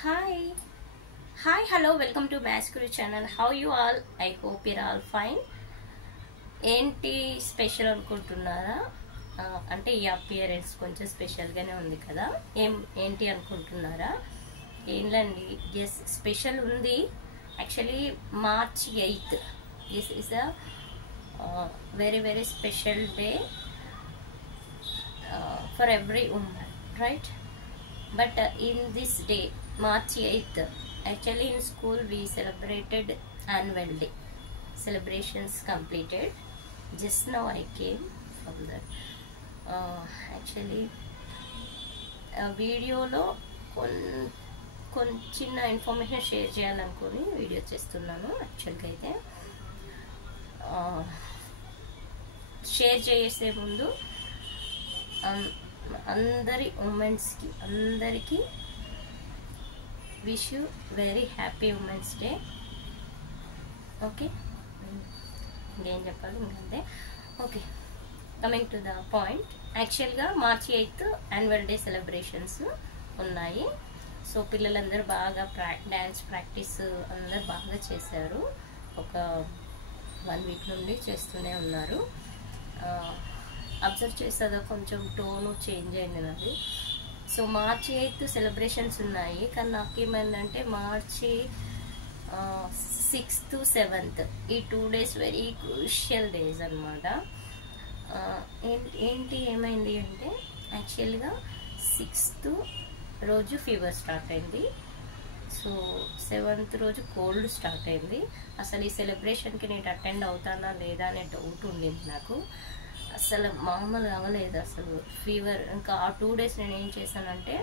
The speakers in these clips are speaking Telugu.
Hi. Hi, hello, welcome to Masculine channel. How you all? I hope you're all fine. ఏంటి స్పెషల్ అనుకుంటున్నారా? అంటే ఈ అపియరెన్స్ కొంచెం స్పెషల్గానే ఉంది కదా. ఏంటి అనుకుంటున్నారా? ఏంలండి, ఎస్ స్పెషల్ ఉంది. Actually March 8th. This is a very special day for every woman, right? But in this day, March 8th, actually in school we celebrated annual day. Celebrations completed. Just now I came from that. Actually, వీడియోలో చిన్న ఇన్ఫర్మేషన్ షేర్ చేయాలనుకుని వీడియో చేస్తున్నాను. యాక్చువల్గా అయితే షేర్ చేసే ముందు అందరి ఉమెన్స్కి అందరికీ wish you very happy women's day. Okay, ఇంకేం చెప్పాలి ఇంకంతే. Okay, coming to the point. యాక్చువల్గా March 8th annual day celebrations ఉన్నాయి. సో పిల్లలందరూ బాగా డ్యాన్స్ ప్రాక్టీస్ అందరు బాగా చేశారు. ఒక 1 week నుండి చేస్తూనే ఉన్నారు. అబ్జర్వ్ చేసేదా కొంచెం టోను చేంజ్ అయింది నాది. సో March 8th సెలబ్రేషన్స్ ఉన్నాయి. కానీ నాకేమైందంటే March 6th, 7th ఈ 2 days వెరీ క్రూషియల్ డేస్ అనమాట. ఏమైంది అంటే యాక్చువల్గా 6th రోజు ఫీవర్ స్టార్ట్ అయింది. సో 7th రోజు కోల్డ్ స్టార్ట్ అయింది. అసలు ఈ సెలబ్రేషన్కి నేను అటెండ్ అవుతానా లేదా అనే డౌట్ ఉండింది నాకు. అసలు మామూలు అవ్వలేదు అసలు ఫీవర్. ఇంకా ఆ 2 days నేను ఏం చేశానంటే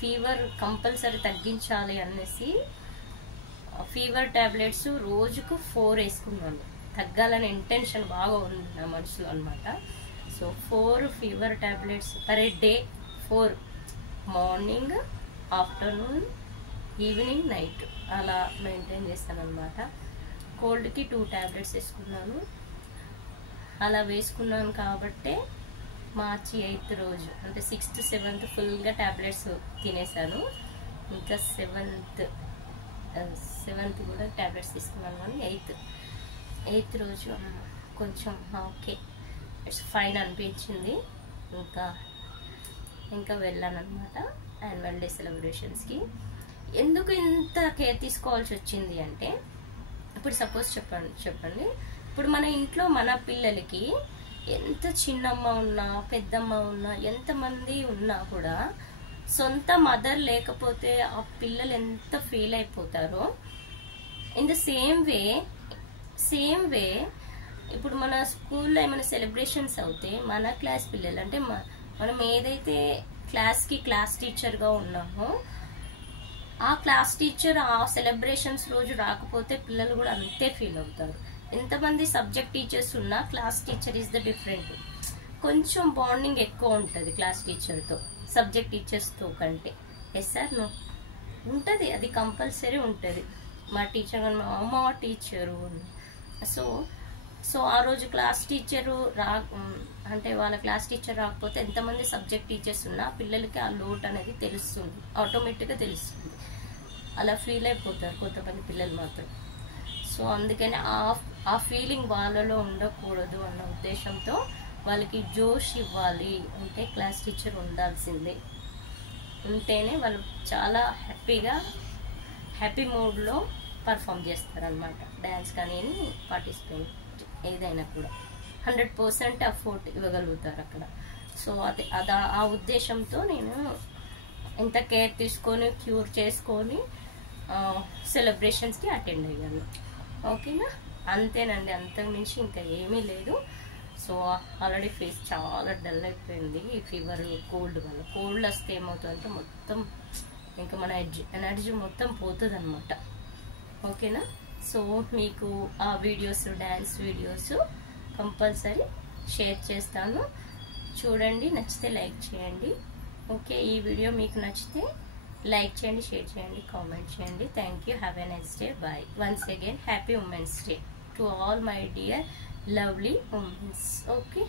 ఫీవర్ కంపల్సరీ తగ్గించాలి అనేసి ఫీవర్ ట్యాబ్లెట్స్ రోజుకు 4 వేసుకున్నాను. తగ్గాలని ఇంటెన్షన్ బాగా ఉంది నా మనసులో అనమాట. So 4 fever tablets per day, 4 morning, afternoon, evening, night అలా మెయింటైన్ చేస్తాను అనమాట. కోల్డ్కి 2 ట్యాబ్లెట్స్ వేసుకున్నాను. అలా వేసుకున్నాను కాబట్టే March 8th రోజు అంటే 6th, 7th ఫుల్గా ట్యాబ్లెట్స్ తినేసాను. ఇంకా 7th కూడా ట్యాబ్లెట్స్ తీసుకున్నాను. కానీ 8th రోజు కొంచెం ఓకే ఇట్స్ ఫైన్ అనిపించింది. ఇంకా వెళ్ళాను అనమాట యాన్యువల్ డే సెలబ్రేషన్స్కి. ఎందుకు ఇంత కేర్ తీసుకోవాల్సి వచ్చింది అంటే, ఇప్పుడు సపోజ్ చెప్పండి ఇప్పుడు మన ఇంట్లో మన పిల్లలకి ఎంత చిన్నమ్మ ఉన్నా పెద్దమ్మ ఉన్నా ఎంతమంది ఉన్నా కూడా సొంత మదర్ లేకపోతే ఆ పిల్లలు ఎంత ఫీల్ అయిపోతారో. ఇన్ ద సేమ్ వే ఇప్పుడు మన స్కూల్లో ఏమైనా సెలబ్రేషన్స్ అవుతే మన క్లాస్ పిల్లలు అంటే మనం ఏదైతే క్లాస్ టీచర్గా ఉన్నామో ఆ క్లాస్ టీచర్ ఆ సెలబ్రేషన్స్ రోజు రాకపోతే పిల్లలు కూడా అంతే ఫీల్ అవుతారు. ఎంతమంది సబ్జెక్ట్ టీచర్స్ ఉన్నా class teacher is the different. కొంచెం బాండింగ్ ఎక్కువ ఉంటుంది క్లాస్ టీచర్తో సబ్జెక్ట్ టీచర్స్తో కంటే. ఎస్ సార్ నో ఉంటుంది, అది కంపల్సరీ ఉంటుంది. మా టీచర్ మా టీచరు సో ఆ రోజు క్లాస్ టీచరు అంటే వాళ్ళ క్లాస్ టీచర్ రాకపోతే ఎంతమంది సబ్జెక్ట్ టీచర్స్ ఉన్నా పిల్లలకి ఆ లోటు అనేది తెలుస్తుంది, ఆటోమేటిక్గా తెలుస్తుంది. అలా ఫీల్ అయిపోతారు కొంతమంది పిల్లలు మాత్రం. సో అందుకని ఆ ఫీలింగ్ వాళ్ళలో ఉండకూడదు అన్న ఉద్దేశంతో వాళ్ళకి జోష్ ఇవ్వాలి అంటే క్లాస్ టీచర్ ఉండాల్సిందే. ఉంటేనే వాళ్ళు చాలా హ్యాపీ మూడ్లో పర్ఫామ్ చేస్తారనమాట. డ్యాన్స్ కానీ పార్టిసిపేట్ ఏదైనా కూడా 100% ఎఫర్ట్ ఇవ్వగలుగుతారు అక్కడ. సో ఆ ఉద్దేశంతో నేను ఇంత కేర్ తీసుకొని క్యూర్ చేసుకొని సెలబ్రేషన్స్కి అటెండ్ అయ్యాను. ఓకేనా, అంతేనండి, అంతకుమించి ఇంకా ఏమీ లేదు. సో ఆల్రెడీ ఫేస్ చాలా డల్ అయిపోయింది ఈ ఫీవర్ కోల్డ్ వల్ల. కోల్డ్ వస్తే ఏమవుతుందంటే మొత్తం ఇంకా మన ఎనర్జీ మొత్తం పోతుంది అనమాట. ఓకేనా, సో మీకు ఆ videos dance videos compulsory share చేస్తాను, చూడండి. నచ్చితే లైక్ చేయండి. ఓకే, ఈ వీడియో మీకు నచ్చితే లైక్ చేయండి, షేర్ చేయండి, కామెంట్ చేయండి. Thank you, have a nice day, bye. Once again happy women's day to all my dear lovely womens. Okay.